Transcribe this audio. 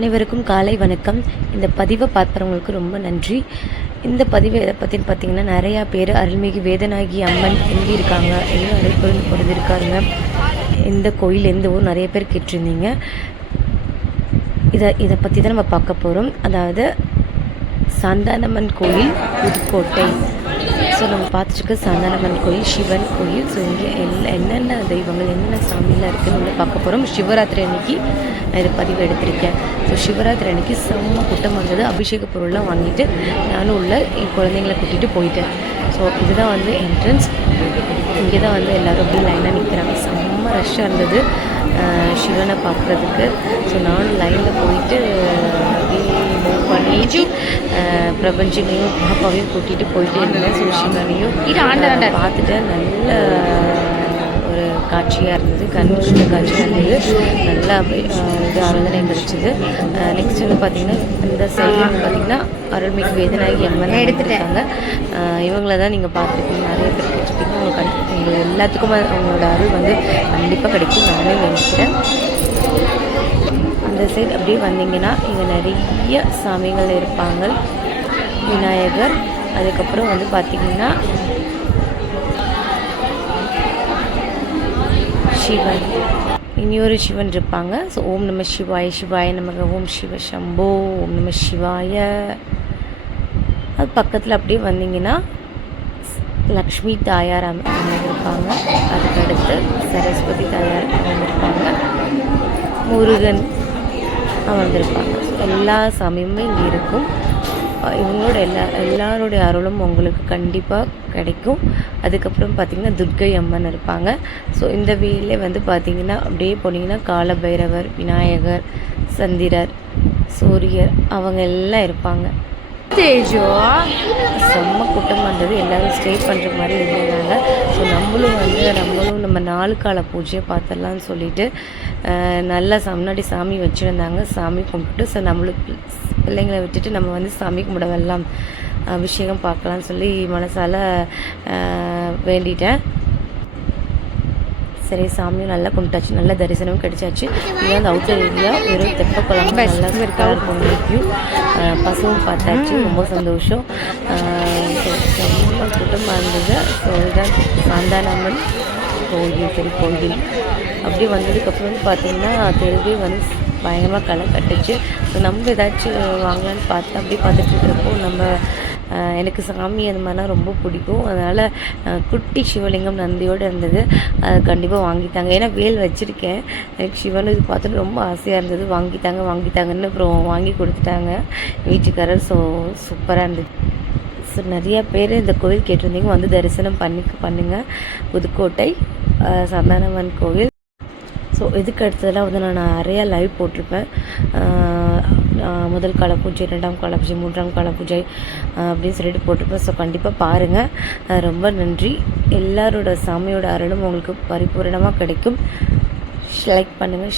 அனைவருக்கும் காலை வணக்கம். இந்த பதிவை பார்க்குறவங்களுக்கு ரொம்ப நன்றி. இந்த பதிவு எதை பற்றின்னு பார்த்தீங்கன்னா நிறையா பேர் அருள்மிகு வேதநாயகி அம்மன் எங்கே இருக்காங்க எங்கே அழைப்பு பிறந்திருக்காருங்க இந்த கோயில் எந்த ஊர் நிறைய பேர் கேட்டிருந்தீங்க. இதை இதை பற்றி தான் நம்ம பார்க்க போகிறோம் அதாவது சாந்தானம்மன் கோயில் புதுக்கோட்டை. ஸோ நம்ம பார்த்துட்டு சாந்தானம்மன் கோயில் சிவன் கோயில். ஸோ இங்கே எல்லா என்னென்ன தெய்வங்கள் என்னென்ன சாமியெலாம் இருக்குதுன்னு நம்ம பார்க்க போகிறோம் சிவராத்திரி அன்னைக்கு நான் இதை பதிவு எடுத்திருக்கேன். ஸோ சிவராத்திரி அன்னைக்கு செம்ம கூட்டம் வந்தது. அபிஷேக பொருள்லாம் வாங்கிட்டு நானும் உள்ள என் குழந்தைங்கள கூட்டிகிட்டு போயிட்டேன். ஸோ இதுதான் வந்து என்ட்ரன்ஸ் இங்கே தான் வந்து எல்லோரும் அப்படியே லைனாக நிற்கிறாங்க செம்ம ரஷ்ஷாக இருந்தது. சிவனை பார்க்குறதுக்கு. ஸோ நானும் லைனில் போயிட்டு அப்படியே மூவ் பண்ணிட்டு பிரபஞ்சனையும் பாப்பாவையும் கூட்டிகிட்டு போயிட்டே இருந்தேன் அஹ் பார்த்துட்டு நல்ல ஒரு காட்சியாக இருந்தது. கண்ணுஷ்ட காட்சியாக இருந்தது. நல்லா இது ஆராதனை கிடைச்சிது. நெக்ஸ்ட் வந்து பார்த்திங்கன்னா இந்த சைடு வந்து பார்த்திங்கன்னா அருள்மிகு வேதநாயகி அம்மன் எடுத்துட்டாங்க இவங்கள தான் நீங்கள் பார்த்துருப்பீங்க. நிறைய பேர் கேட்டிருப்பீங்க உங்களுக்கு உங்களுக்கு எல்லாத்துக்கும் அவங்களோட அருள் வந்து கண்டிப்பாக கிடைக்கும். நானே நினைக்கிறேன். இந்த சைடு அப்படியே வந்தீங்கன்னா இங்கே நிறைய சாமிகள் இருப்பாங்க. விநாயகர். அதுக்கப்புறம் வந்து பார்த்திங்கன்னா சிவன். இனியொரு சிவன் இருப்பாங்க. ஸோ ஓம் நம சிவாய சிவாய நமக. ஓம் சிவ சம்போ ஓம் நம சிவாய. அது பக்கத்தில் அப்படியே வந்தீங்கன்னா லக்ஷ்மி தாயார் இருப்பாங்க அமர்ந்திருப்பாங்க. அதுக்கடுத்து சரஸ்வதி தாயார் இருப்பாங்க முருகன். அமர்ந்திருப்பாங்க ஸோ எல்லா சாமியுமே இங்கே இருக்கும். இவங்களோட எல்லா எல்லாருடைய அருளும் உங்களுக்கு கண்டிப்பாக கிடைக்கும். அதுக்கப்புறம் பார்த்திங்கன்னா துர்க்கை அம்மன் இருப்பாங்க. ஸோ இந்த வேலே வந்து பார்த்திங்கன்னா அப்படியே போனீங்கன்னா காலபைரவர் விநாயகர் சந்திரர் சூரியர் அவங்க எல்லாம் இருப்பாங்க. தேஜோ. செம்ம கூட்டம் வந்தது. எல்லாரும் ஸ்டே பண்ணுற மாதிரி இருந்தாங்க. ஸோ நம்மளும் வந்து நம்மளும் நம்ம நாலு கால பூஜையை பார்த்துடலாம்னு சொல்லிட்டு நல்லா முன்னாடி சாமி வச்சுருந்தாங்க. சாமி கும்பிட்டு ஸோ நம்மளுக்கு பிள்ளைங்களை விட்டுட்டு நம்ம வந்து சாமி கும்பிட வரலாம் அபிஷேகம் பார்க்கலாம்னு சொல்லி மனசால் வேண்டிட்டேன். சரி சாமியும் நல்லா கும்பிட்டாச்சு. நல்ல தரிசனமும் கிடைச்சாச்சு. இது அந்த அவுட்டர் ஏரியா வெறும் தெப்ப குழம்பு நல்லா சூப்பராக இருக்கும் வியூ பசுவும் பார்த்தாச்சு. ரொம்ப சந்தோஷம். ரொம்ப குடும்பமாக இருந்தது. ஸோ இதுதான் சாந்தானம்மன் கோயில் சரி கோயில் அப்படி வந்ததுக்கப்புறம் வந்து பார்த்தீங்கன்னா தெருவே வந்து பயங்கரமாக களை கட்டுச்சு. ஸோ நம்ம ஏதாச்சும் வாங்கலான்னு பார்த்து அப்படியே பார்த்துட்டு இருக்கிறப்போ நம்ம எனக்கு சாமி அந்த மாதிரிலாம் ரொம்ப பிடிக்கும். அதனால் குட்டி சிவலிங்கம் நந்தியோடு இருந்தது. அது கண்டிப்பாக வாங்கித்தாங்க. ஏன்னா வேல் வச்சுருக்கேன். எனக்கு சிவன் இது பார்த்துட்டு ரொம்ப ஆசையாக இருந்தது. வாங்கித்தாங்க வாங்கித்தாங்கன்னு அப்புறம் வாங்கி கொடுத்துட்டாங்க. வீட்டுக்காரர் ஸோ சூப்பராக இருந்தது. ஸோ நிறையா பேர் இந்த கோவில் கேட்டிருந்தீங்க. வந்து தரிசனம் பண்ணி பண்ணுங்கள் புதுக்கோட்டை சந்தானவன் கோவில். ஸோ இதுக்கு அடுத்ததெல்லாம் வந்து நான் நிறையா லைவ் போட்டிருப்பேன். முதல் கால பூஜை ரெண்டாம் கால பூஜை மூன்றாம் கால பூஜை அப்படின்னு சொல்லிட்டு போட்டிருப்பேன் ஸோ கண்டிப்பாக பாருங்கள் ரொம்ப நன்றி. எல்லாரோட சாமியோட அருளும் உங்களுக்கு பரிபூரணமாக கிடைக்கும். லைக் பண்ணுங்கள்